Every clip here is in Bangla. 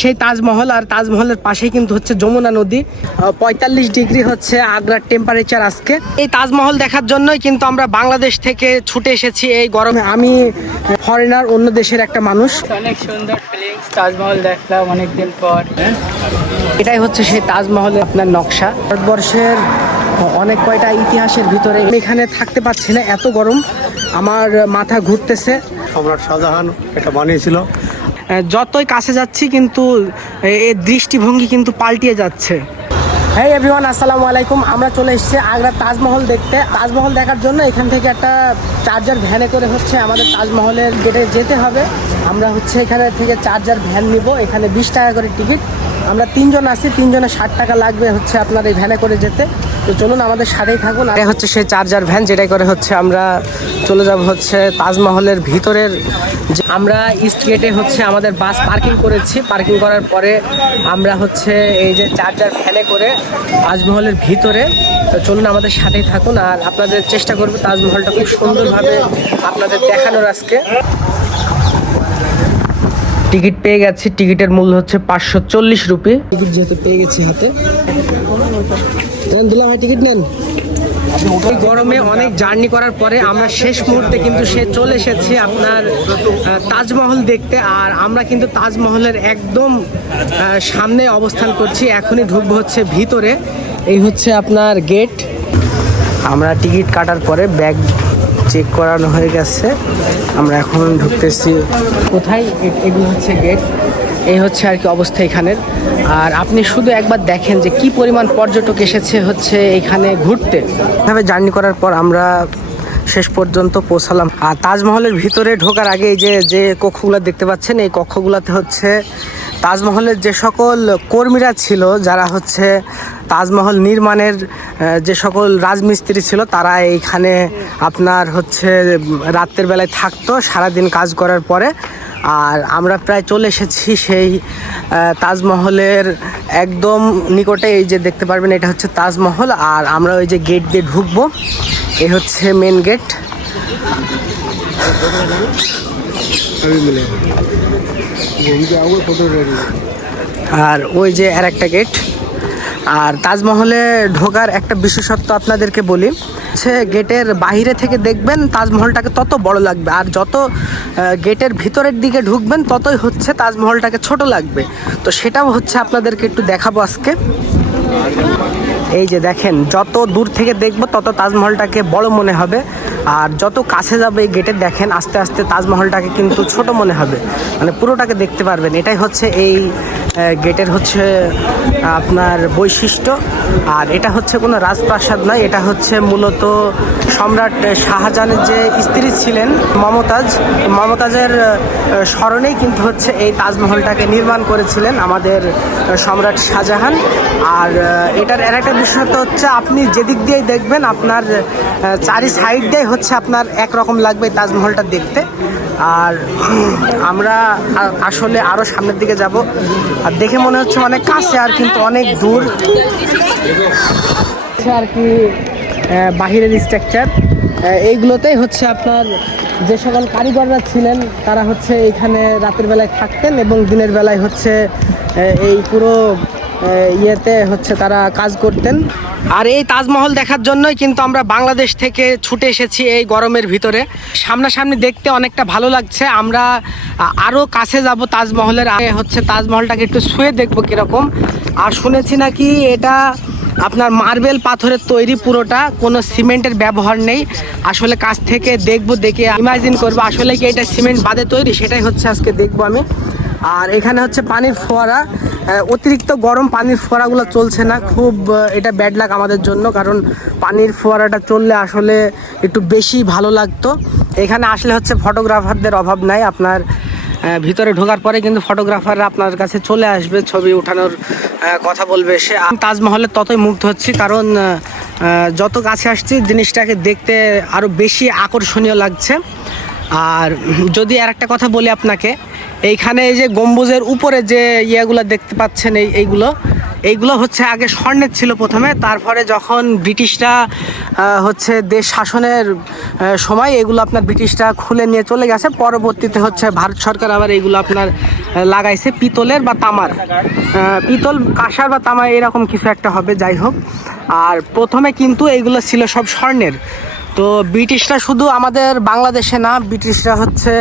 সেই তাজমহল আর তাজমহলের পাশেই কিন্তু হচ্ছে যমুনা নদী। পঁয়তাল্লিশ ডিগ্রি হচ্ছে আগ্রার টেম্পারেচার আজকে। এই তাজমহল দেখার জন্যই কিন্তু আমরা বাংলাদেশ থেকে ছুটে এসেছি এই গরমে। আমি ফরেনার অন্য দেশের একটা মানুষ। অনেক সুন্দর ফিলিংস তাজমহল দেখলাম অনেকদিন পর। এটাই হচ্ছে সেই তাজমহলের আপনার নকশা। ভারতবর্ষের অনেক কয়টা ইতিহাসের ভিতরে এখানে থাকতে পারছি না এত গরম। আমার মাথা ঘুরতেছে। সম্রাট শাহজাহান এটা বানিয়েছিল। যতই কাছে যাচ্ছি কিন্তু এই দৃষ্টিভঙ্গি কিন্তু পাল্টিয়ে যাচ্ছে। হ্যাঁ এভরিওয়ান আসসালামু আলাইকুম। আমরা চলে এসেছি আগ্রার তাজমহল দেখতে। তাজমহল দেখার জন্য এখান থেকে একটা চার্জার ভ্যানে করে হচ্ছে আমাদের তাজমহলের গেটে যেতে হবে। আমরা হচ্ছে এখানে থেকে চার্জার ভ্যান নিব। এখানে বিশ টাকা করে টিকিট আমরা তিনজন আছি। তিনজনে ষাট টাকা লাগবে হচ্ছে আপনার এই ভ্যানে করে যেতে। তো চলুন আমাদের সাথেই থাকুন। এটা হচ্ছে সেই চার্জার ভ্যান যেটাই করে হচ্ছে আমরা চলে যাব হচ্ছে তাজমহলের ভিতরের আমরা ইস্ট গেটে হচ্ছে আমাদের বাস পার্কিং করেছি। পার্কিং করার পরে আমরা হচ্ছে এই যে চার্জার ভ্যানে করে তাজমহলের ভিতরে, তো চলুন আমাদের সাথেই থাকুন আর আপনাদের চেষ্টা করব তাজমহলটা খুব সুন্দরভাবে আপনাদের দেখানোর আজকে। টিকিট পেয়ে গেছি। টিকিটের মূল্য হচ্ছে পাঁচশো চল্লিশ রুপি। টিকিট যেহেতু পেয়ে গেছি হাতে। দিলাম টিকিট নেন। গরমে অনেক জার্নি করার পরে আমরা শেষ মুহূর্তে কিন্তু সে চলে এসেছি আপনার তাজমহল দেখতে আর আমরা কিন্তু তাজমহলের একদম সামনে অবস্থান করছি। এখনই ঢুকবো হচ্ছে ভিতরে। এই হচ্ছে আপনার গেট আমরা টিকিট কাটার পরে ব্যাগ চেক করানো হয়ে গেছে। আমরা এখন ঢুকতেছি। কোথায়? এগুলো হচ্ছে গেট এই হচ্ছে আর কি অবস্থা এখানের। আর আপনি শুধু একবার দেখেন যে কি পরিমাণ পর্যটক এসেছে হচ্ছে এখানে ঘুরতে। এভাবে জার্নি করার পর আমরা শেষ পর্যন্ত পৌঁছালাম। আর তাজমহলের ভিতরে ঢোকার আগে এই যে যে কক্ষগুলো দেখতে পাচ্ছেন, এই কক্ষগুলোতে হচ্ছে তাজমহলের যে সকল কর্মীরা ছিল, যারা হচ্ছে তাজমহল নির্মাণের যে সকল রাজমিস্ত্রি ছিল, তারা এইখানে আপনার হচ্ছে রাতের বেলায় থাকতো, সারাদিন কাজ করার পরে। আর আমরা প্রায় চলে এসেছি সেই তাজমহলের একদম নিকটে। এই যে দেখতে পারবেন, এটা হচ্ছে তাজমহল। আর আমরা ওই যে গেট দিয়ে ঢুকবো, এ হচ্ছে মেন গেট আর ওই যে আর একটা গেট আর তাজমহলে ঢোকার একটা বিশেষত্ব আপনাদেরকে বলি সে গেটের বাইরে থেকে দেখবেন তাজমহলটাকে তত বড় লাগবে। আর যত গেটের ভিতরের দিকে ঢুকবেন, ততই হচ্ছে তাজমহলটাকে ছোট লাগবে। তো সেটাও হচ্ছে আপনাদেরকে একটু দেখাবো আজকে। এই যে দেখেন, যত দূর থেকে দেখব তত তাজমহলটাকে বড় মনে হবে। আর যত কাছে যাবে এই গেটে, দেখেন আস্তে আস্তে তাজমহলটাকে কিন্তু ছোট মনে হবে। মানে পুরোটাকে দেখতে পারবেন। এটাই হচ্ছে এই গেটের হচ্ছে, আপনার বৈশিষ্ট্য। আর এটা হচ্ছে কোনো রাজপ্রাসাদ নয়, এটা হচ্ছে মূলত সম্রাট শাহজাহানের যে স্ত্রী ছিলেন, মমতাজ। মমতাজের স্মরণেই কিন্তু হচ্ছে এই তাজমহলটাকে নির্মাণ করেছিলেন আমাদের সম্রাট শাহজাহান। আর এটার আর একটা বিশেষত্ব হচ্ছে, আপনি যেদিক দিয়েই দেখবেন, আপনার চারি সাইড দিয়ে হচ্ছে আপনার একরকম লাগবে তাজমহলটা দেখতে। আর আমরা আসলে আরও সামনের দিকে যাব। আর দেখে মনে হচ্ছে অনেক কাছে আর কিন্তু অনেক দূর। আর কি বাহিরের স্ট্রাকচার এইগুলোতেই হচ্ছে আপনার যে সকল কারিগররা ছিলেন, তারা হচ্ছে এখানে রাতের বেলায় থাকতেন এবং দিনের বেলায় হচ্ছে এই পুরো ইয়েতে হচ্ছে তারা কাজ করতেন। আর এই তাজমহল দেখার জন্যই কিন্তু আমরা বাংলাদেশ থেকে ছুটে এসেছি এই গরমের ভিতরে। সামনাসামনি দেখতে অনেকটা ভালো লাগছে। আমরা আরও কাছে যাব তাজমহলের আগে। হচ্ছে তাজমহলটাকে একটু শুয়ে দেখব কীরকম। আর শুনেছি নাকি এটা আপনার মার্বেল পাথরের তৈরি পুরোটা। কোনো সিমেন্টের ব্যবহার নেই। আসলে কাছ থেকে দেখব, দেখে ইমাজিন করব। আসলে কি এটা সিমেন্ট বাদে তৈরি? সেটাই হচ্ছে আজকে দেখব আমি। আর এখানে হচ্ছে পানির ফোয়ারা। অতিরিক্ত গরম পানির ফোয়ারাগুলো চলছে না। খুব এটা ব্যাড লাগ আমাদের জন্য, কারণ পানির ফোয়ারাটা চললে আসলে একটু বেশি ভালো লাগতো। এখানে আসলে হচ্ছে ফটোগ্রাফারদের অভাব নাই। আপনার ভিতরে ঢোকার পরে কিন্তু ফটোগ্রাফাররা আপনার কাছে চলে আসবে, ছবি ওঠানোর কথা বলবে সে। আমি তাজমহলে ততই মুগ্ধ হচ্ছি, কারণ যত কাছে আসছি, জিনিসটাকে দেখতে আরও বেশি আকর্ষণীয় লাগছে। আর যদি আর একটা কথা বলি আপনাকে এইখানে এই যে গম্বুজের উপরে যে ইয়েগুলো দেখতে পাচ্ছেন এই এইগুলো এইগুলো হচ্ছে আগে স্বর্ণের ছিল প্রথমে, তারপরে যখন ব্রিটিশরা হচ্ছে দেশ শাসনের সময় এগুলো আপনার ব্রিটিশরা খুলে নিয়ে চলে গেছে, পরবর্তীতে হচ্ছে ভারত সরকার আবার এইগুলো আপনার লাগাইছে পিতলের বা তামার। পিতল, কাঁসার বা তামার এরকম কিছু একটা হবে, যাই হোক। আর প্রথমে কিন্তু এইগুলো ছিল সব স্বর্ণের। তো ব্রিটিশরা শুধু আমাদের বাংলাদেশে না, ব্রিটিশরা হচ্ছে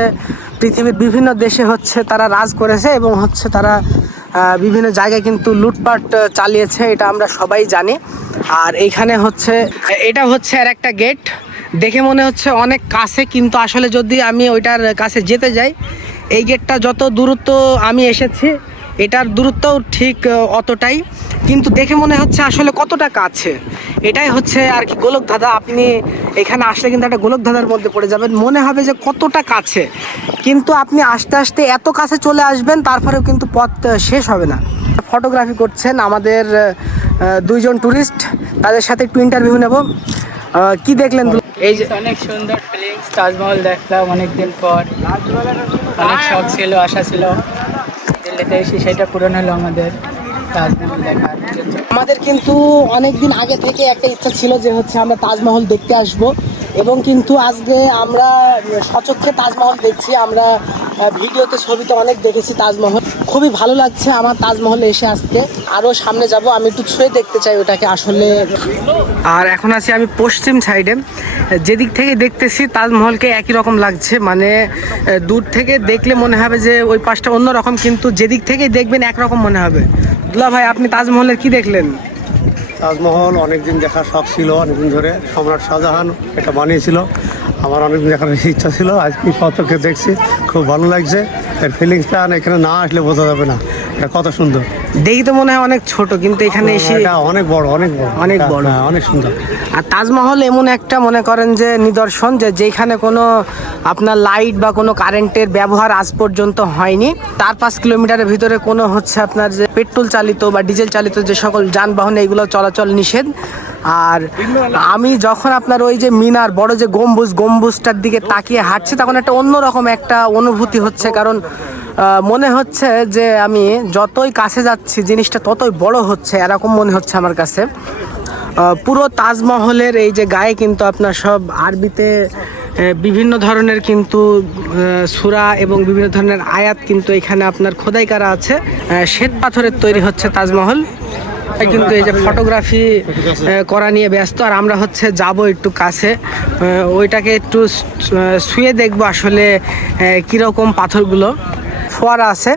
পৃথিবীর বিভিন্ন দেশে হচ্ছে তারা রাজ করেছে এবং হচ্ছে তারা বিভিন্ন জায়গায় কিন্তু লুটপাট চালিয়েছে, এটা আমরা সবাই জানি। আর এইখানে হচ্ছে, এটা হচ্ছে আর একটা গেট দেখে মনে হচ্ছে অনেক কাছে, কিন্তু আসলে যদি আমি ওইটার কাছে যেতে যাই, এই গেটটা যত দূরত্ব আমি এসেছি এটার দূরত্বও ঠিক অতটাই। কিন্তু দেখে মনে হচ্ছে আসলে কতটা কাছে। এটাই হচ্ছে আর কি গোলক ধাঁধা। আপনি এখানে আসলে কিন্তু একটা গোলক ধাঁধার মধ্যে পড়ে যাবেন। মনে হবে যে কতটা কাছে। কিন্তু আপনি আস্তে আস্তে এত কাছে চলে আসবেন, তারপরেও কিন্তু পথ শেষ হবে না। ফটোগ্রাফি করছেন আমাদের দুইজন ট্যুরিস্ট তাদের সাথে একটু ইন্টারভিউ নেব। কি দেখলেন? এই যে অনেক সুন্দর তাজমহল দেখলাম অনেকদিন পর। অনেক শখ ছিল, আশা ছিল। দিল্লিতে এসে সেটা পূরণ হলো আমাদের তাজমহল দেখার আমাদের কিন্তু অনেক দিন আগে থেকে একটা ইচ্ছা ছিল যে হচ্ছে আমরা তাজমহল দেখতে আসব। এবং কিন্তু আজকে আমরা সচক্ষে তাজমহল দেখছি, আমরা ভিডিওতে ছবিতে অনেক দেখেছি তাজমহল। খুবই ভালো লাগছে আমার তাজমহলে এসে আজকে। আরও সামনে যাব, আমি একটু ছুঁয়ে দেখতে চাই ওটাকে আসলে। আর এখন আছি আমি পশ্চিম সাইডে। যেদিক থেকে দেখতেছি তাজমহলকে একই রকম লাগছে মানে দূর থেকে দেখলে মনে হবে যে ওই পাশটা অন্যরকম, কিন্তু যেদিক থেকে দেখবেন একরকম মনে হবে। দুলা ভাই, আপনি তাজমহলের কি দেখলেন? তাজমহল, অনেকদিন দেখার শখ ছিল, অনেকদিন ধরে। সম্রাট শাহজাহান এটা বানিয়েছিল। আমার অনেকদিন দেখার ইচ্ছা ছিল। আজকে পত্রকে দেখছি। খুব ভালো লাগছে। এর ফিলিংসটা এখানে না আসলে বোঝা যাবে না। এটা কত সুন্দর। দেখি তো মনে হয় অনেক ছোট কিন্তু এখানে এসে এটা অনেক বড় অনেক বড়। অনেক বড়। হ্যাঁ, অনেক সুন্দর। আর তাজমহল এমন একটা মনে করেন যে নিদর্শন যে যেখানে কোনো আপনার লাইট বা কোনো কারেন্টের ব্যবহার আজ পর্যন্ত হয়নি। তার পাঁচ কিলোমিটারের ভিতরে কোনো হচ্ছে আপনার যে পেট্রোল চালিত বা ডিজেল চালিত যে সকল যানবাহন এগুলো চলাচল নিষেধ। আর আমি যখন আপনার ওই যে মিনার, বড় যে গম্বুজ, গম্বুজটার দিকে তাকিয়ে হাঁটছি, তখন একটা অন্যরকম একটা অনুভূতি হচ্ছে। কারণ মনে হচ্ছে যে আমি যতই কাছে যাচ্ছি, জিনিসটা ততই বড় হচ্ছে, এরকম মনে হচ্ছে আমার কাছে। পুরো তাজমহলের এই যে গায়ে কিন্তু আপনার সব আরবিতে বিভিন্ন ধরনের কিন্তু সুরা এবং বিভিন্ন ধরনের আয়াত কিন্তু এখানে আপনার খোদাই করা আছে। শ্বেত পাথরের তৈরি হচ্ছে তাজমহল। কিন্তু এই যে ফটোগ্রাফি করা নিয়ে ব্যস্ত, আর আমরা হচ্ছে যাব একটু কাছে। ওইটাকে একটু শুয়ে দেখব আসলে কীরকম পাথরগুলো ফোয়ারা আছে,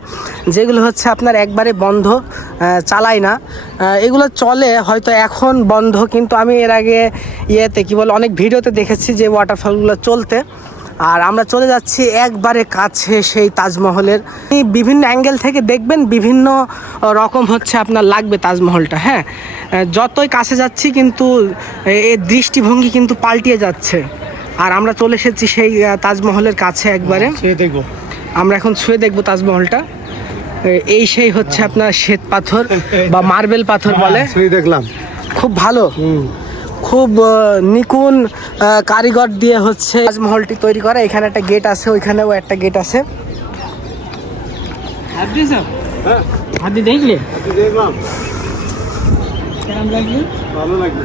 যেগুলো হচ্ছে আপনার একবারে বন্ধ চালাই না। এগুলো চলে, হয়তো এখন বন্ধ, কিন্তু আমি এর আগে ইয়েতে, কী বলে, অনেক ভিডিওতে দেখেছি যে ওয়াটারফলগুলো চলতে। আর আমরা চলে যাচ্ছি একবারে কাছে সেই তাজমহলের। বিভিন্ন অ্যাঙ্গেল থেকে দেখবেন বিভিন্ন রকম হচ্ছে আপনার লাগবে তাজমহলটা হ্যাঁ? যতই কাছে যাচ্ছি কিন্তু এর দৃষ্টিভঙ্গি কিন্তু পাল্টিয়ে যাচ্ছে। আর আমরা চলে এসেছি সেই তাজমহলের কাছে একবারে। সে দেখব। আমরা এখন ছুঁয়ে দেখব তাজমহলটা। এই সেই হচ্ছে আপনার শ্বেত পাথর বা মার্বেল পাথর বলে। সেই দেখলাম। খুব ভালো। খুব আহ, কারিগর দিয়ে হচ্ছে তাজমহলটি তৈরি করা। এখানে একটা গেট আছে ওইখানেও একটা গেট আছে। হাত হ্যাঁ। দেখলে? ভালো লাগবে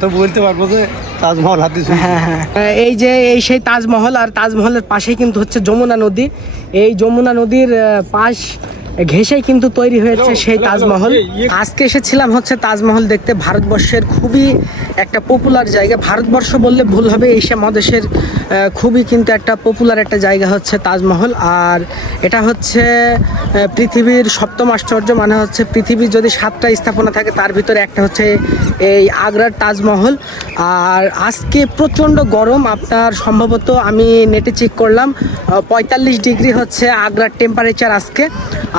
তো বলতে পারব যে তাজমহল হাতে হ্যাঁ হ্যাঁ। এই যে এই সেই তাজমহল আর তাজমহলের পাশেই কিন্তু হচ্ছে যমুনা নদী। এই যমুনা নদীর পাশ ঘেঁষেই কিন্তু তৈরি হয়েছে সেই তাজমহল। আজকে এসেছিলাম হচ্ছে তাজমহল দেখতে। ভারতবর্ষের খুবই একটা পপুলার জায়গা। ভারতবর্ষ বললে ভুল হবে এশিয়া মহাদেশের খুবই কিন্তু একটা পপুলার একটা জায়গা হচ্ছে তাজমহল। আর এটা হচ্ছে পৃথিবীর সপ্তম আশ্চর্য মানে হচ্ছে পৃথিবীর যদি সাতটা স্থাপনা থাকে, তার ভিতরে একটা হচ্ছে এই আগ্রার তাজমহল। আর আজকে প্রচণ্ড গরম, আপনার সম্ভবত আমি নেটে চেক করলাম পঁয়তাল্লিশ ডিগ্রি হচ্ছে আগ্রার টেম্পারেচার আজকে।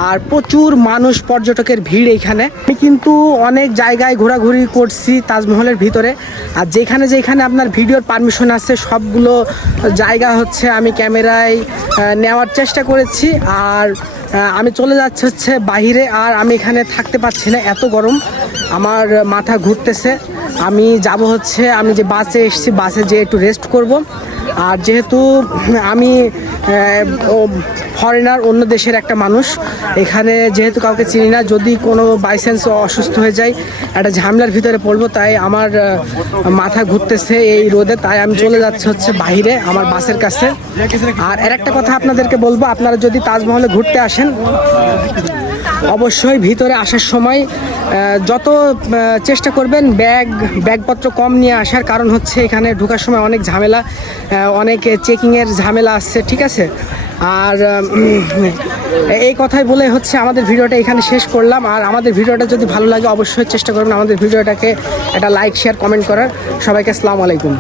আর প্রচুর মানুষ পর্যটকের ভিড় এইখানে আমি কিন্তু অনেক জায়গায় ঘোরাঘুরি করছি তাজমহলের ভিতরে। আর যেখানে যেখানে আপনার ভিডিওর পারমিশন আছে, সবগুলো জায়গা হচ্ছে আমি ক্যামেরায় নেওয়ার চেষ্টা করেছি আর আমি চলে যাচ্ছি হচ্ছে বাহিরে আর আমি এখানে থাকতে পারছি না, এত গরম। আমার মাথা ঘুরতেছে। আমি যাব হচ্ছে, আমি যে বাসে এসেছি, বাসে যে একটু রেস্ট করব। আর যেহেতু আমি ফরেনার অন্য দেশের একটা মানুষ, এখানে যেহেতু কাউকে চিনি না, যদি কোনো বাইচান্স অসুস্থ হয়ে যায়, একটা ঝামেলার ভিতরে পড়ব, তাই আমার মাথা ঘুরতেছে এই রোদে, তাই আমি চলে যাচ্ছি হচ্ছে বাইরে আমার বাসের কাছে। আর এর একটা কথা আপনাদেরকে বলব, আপনারা যদি তাজমহলে ঘুরতে আসেন অবশ্যই ভিতরে আসার সময় যত চেষ্টা করবেন ব্যাগ, ব্যাগপত্র কম নিয়ে আসার কারণ হচ্ছে এখানে ঢোকার সময় অনেক ঝামেলা অনেক চেকিংয়ের ঝামেলা আসছে ঠিক আছে? আর এই কথাই বলে হচ্ছে আমাদের ভিডিওটা এখানে শেষ করলাম। আর আমাদের ভিডিওটা যদি ভালো লাগে অবশ্যই চেষ্টা করবেন আমাদের ভিডিওটাকে একটা লাইক শেয়ার কমেন্ট করার। সবাইকে আসসালামু আলাইকুম।